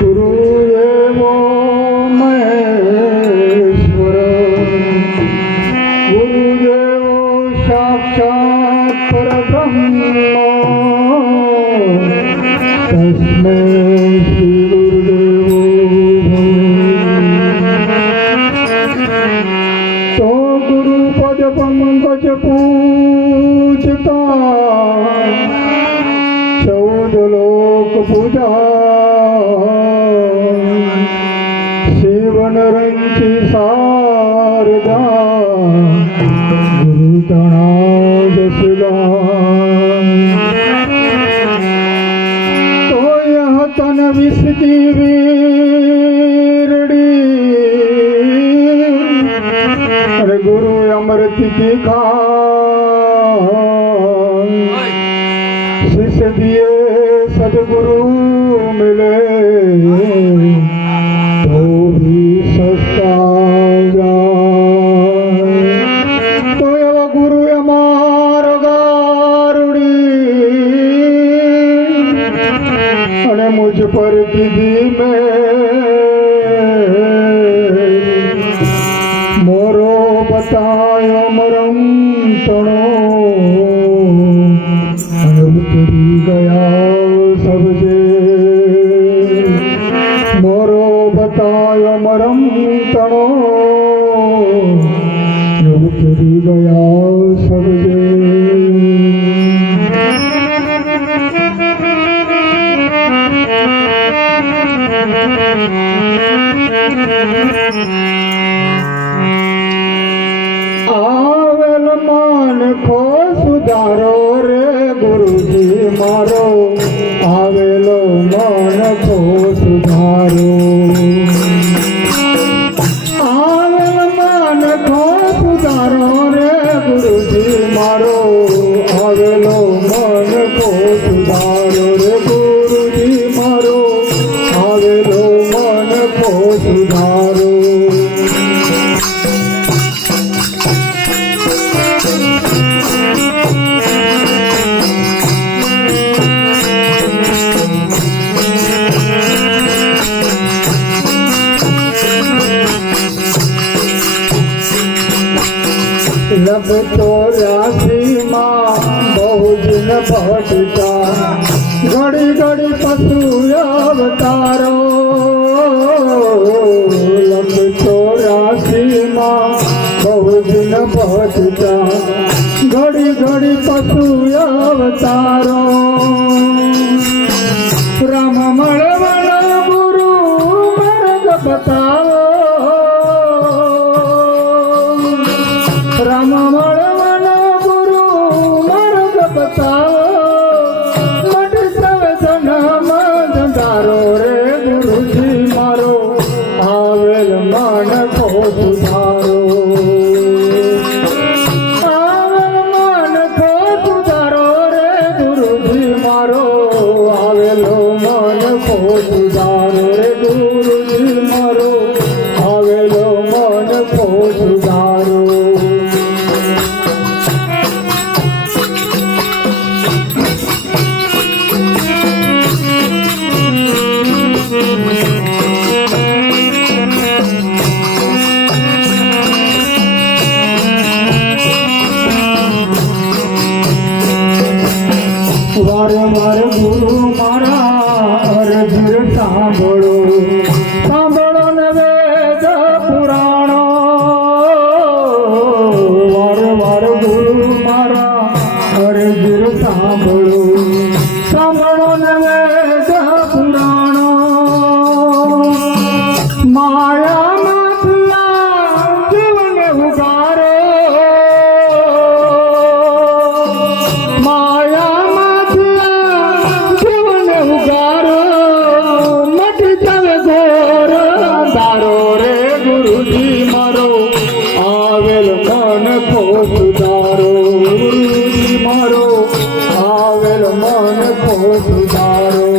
गुरुदेवो महेश्वर गुरुदेवो साक्षात् परब्रह्म तस्मै श्री गुरुदेवो तो गुरुपद पंकज पूजता चौद लोक पूजा शिवनरंची शारदा गुरुतणा जसगा तो यह तन विसकी वीरड़ी अरे गुरु अमृत की खा शिष्य दिए सदगुरु मिले तो भी सस्ता जाए तो एव गुरु अमार गारुड़ी अने मुझ पर दीदी में मोरो बतायो मरम तणो उतरी गया सबजे मोरो बतायो मरम तणो उतरी गया सबजे आवेल मान को सुधारो रे गुरुजी मारो आवेलो मन को सुधारो आवेल मन को सुधारो रे गुरुजी मारो आवेलो मन को सुधारो रे गुरुजी मारो आवेलो मन को सुधारो लब तो राशि माँ बहु दिन भटका घड़ी घड़ी पशु अवतारो लब तो राशि माँ बहु दिन भटका घड़ी घड़ी पशु अवतारो राम मळवण गुरु मार्ग बताओ राम मळवण गुरु मार्ग बताओ मठ सब जन्म जंदारो रे गुरुजी मारो आवेल मन को सुधारो आवेल मन को सुधारो रे गुरुजी मारो आवेलो मन को सुधारो रे गुरुजी मारो आवेलो मन को सुधारो वारंवार गुरु मारा अर्ज सांभळो सांभळो न वेद पुराणो वारंवार गुरु मारा अर्ज सांभळो सांभळो न वेद पुराणो माया माथला जीवन उगारो माया गुरुजी मारो आवेल मन को सुधारो गुरुजी मारो आवेल मन को सुधारो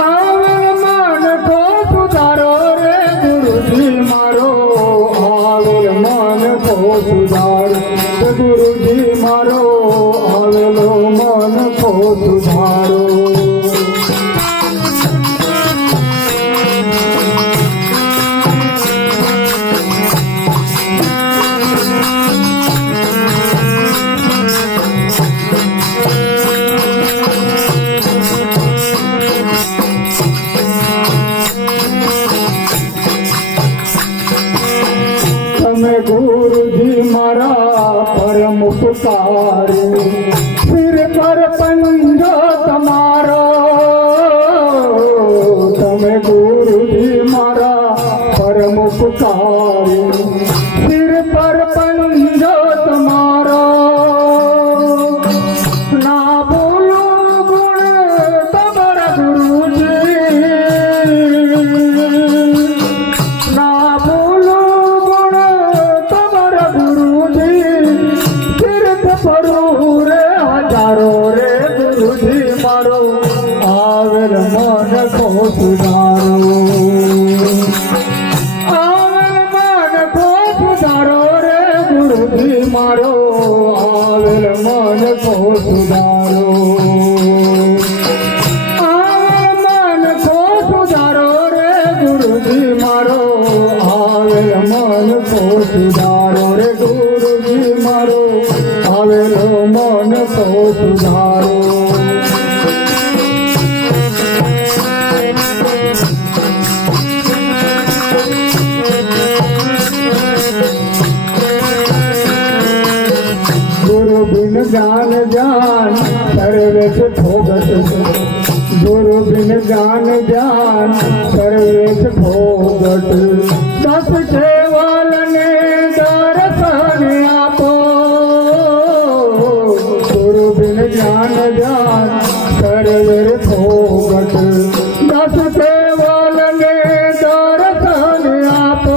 आवेल मन को सुधारो रे गुरुजी मारो आवेल मन को सुधारो गुरुजी मारो आवेल मन को સુધારો. તમે ગુરુજી મારા પરમ ઉપકાર, સિર પર પંજો તમારો. તમે ગુરુજી મારા પરમ ઉપકાર, સિર પર પંજો તમારો. ના બોલો ગુણ તમારા ગુરુજી, ના બોલો ફરું રે હજારો રે ગુરુજી મારો, આવેલ મન કો સુધારો. આવેલ મન કો સુધારો રે ગુરુજી મારો, આવેલ મન કો સુધારો. આવેલ મન કો સુધારો રે ગુરુજી મારો, આવેલ મન કો સુધારો રે ગુરુજી મારો, આવેલો મન કો સુધારો. ગુરુ બિન જ્ઞાન જ્ઞાન સર્વેશ ભોગત. ગુરુ બિન જ્ઞાન જ્ઞાન સર્વેશ ભોગત. દસ કેવલને દર્શન આપો. ગુરુ બિન જ્ઞાન જ્ઞાન સર્વેર ભોગત. દસ કેવલને દર્શન આપો.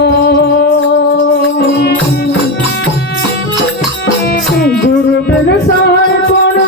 ગુરુ બિન સહાય કોણ